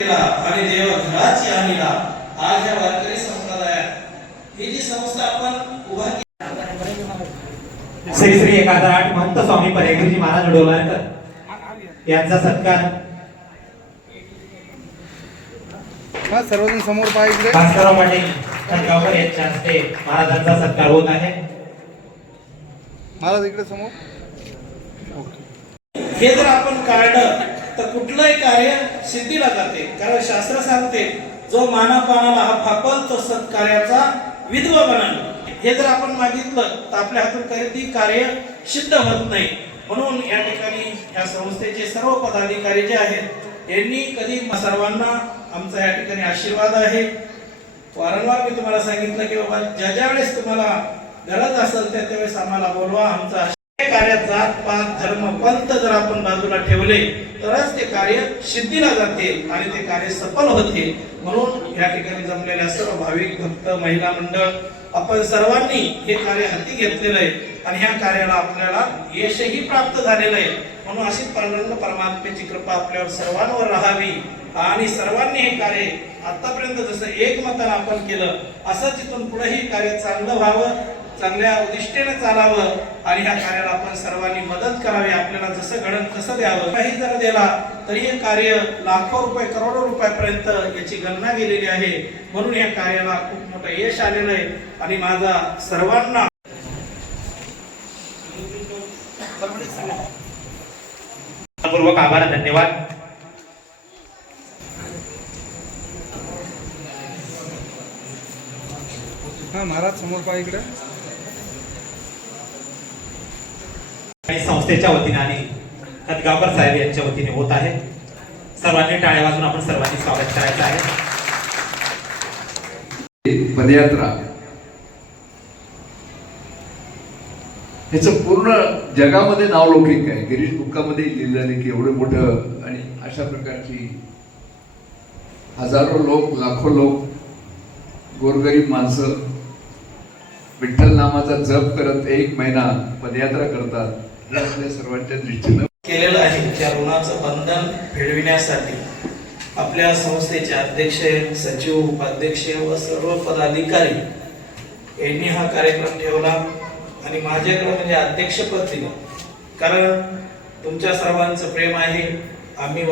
आणि देव घराची आणला आज या वारकरी संप्रदायात ही जी संस्था आपण उभा श्री श्री 1008 महंत स्वामी परेगुरुजी महाराज डोलारकर यांचा सत्कार सर्वजण समोर पाहिजे भास्करराव पाटील खटगावकर यांच्या हस्ते महाराजांचा सत्कार होत आहे. महाराज इकडे समोर. हे जर आपण काढलं तर कुठलंही कार्य सिद्धीला जाते. कारण शास्त्र सांगते जो मानापानाला हा फापल तो सत्कार्याचा विधवा बनल. हे जर आपण मागितलं तर आपल्या हातून कधी कार्य सिद्ध होत नाही. म्हणून या ठिकाणी या संस्थेचे सर्व पदाधिकारी जे आहेत यांनी कधी सर्वांना आमचा या ठिकाणी आशीर्वाद आहे. वारंवार मी तुम्हाला सांगितलं की बाबा ज्या वेळेस तुम्हाला गरज असेल त्यावेळेस आम्हाला बोलवा. आमचा कार्यात जात पात धर्म पंथ जर आपण बाजूला ठेवले तरच ते कार्य सिद्धीला जाते आणि ते कार्य सफल होते. म्हणून या ठिकाणी जमलेल्या सर्व भाविक भक्त महिला मंडळ आपण सर्वांनी हे कार्य हाती घेतलेलं आहे आणि ह्या कार्याला आपल्याला यशही प्राप्त झालेलं आहे. म्हणून अशीच पांडुरंग परमात्म्याची कृपा आपल्यावर सर्वांवर राहावी आणि सर्वांनी हे कार्य आतापर्यंत जसं एकमतानं आपण केलं असंच इथून पुढेही कार्य चांगलं व्हावं, चांगल्या उद्दिष्टेने चालावं आणि ह्या कार्याला आपण सर्वांनी मदत करावी. आपल्याला जसं घडण तसं द्यावं. काही जर दिला तरी हे कार्य लाखो रुपये करोडो रुपयापर्यंत याची गणना गेलेली आहे. म्हणून या कार्याला खूप मोठं यश आलेलं आहे आणि माझा सर्वांना पूर्वक आभार, धन्यवाद. महाराज समोर पाहिजे आणि संस्थेच्या वतीने आणि खतगावकर साहेब यांच्या वतीने होत आहे. सर्वांनी टाळ्या वाजून आपण सर्वांनी स्वागत करायचं आहे. पदयात्रा ह्याचं पूर्ण जगामध्ये नावलौकिक आहे. गिरीश बुकामध्ये लिहिलं नाही की एवढं मोठं आणि अशा प्रकारची हजारो लोक लाखो लोक गोरगरीब माणसं विठ्ठल नामाचा जप करत 1 महिना पदयात्रा करतात. हे आपल्या सर्वांच्या दृष्टीनं केलेलं आहे. त्या ऋणाचं बंधन फेडविण्यासाठी आपल्या संस्थेचे अध्यक्ष सचिव उपाध्यक्ष व सर्व पदाधिकारी यांनी हा कार्यक्रम ठेवला आणि माझ्याकडे म्हणजे अध्यक्षपद दिलं. कारण तुमच्या सर्वांचं प्रेम आहे. आम्ही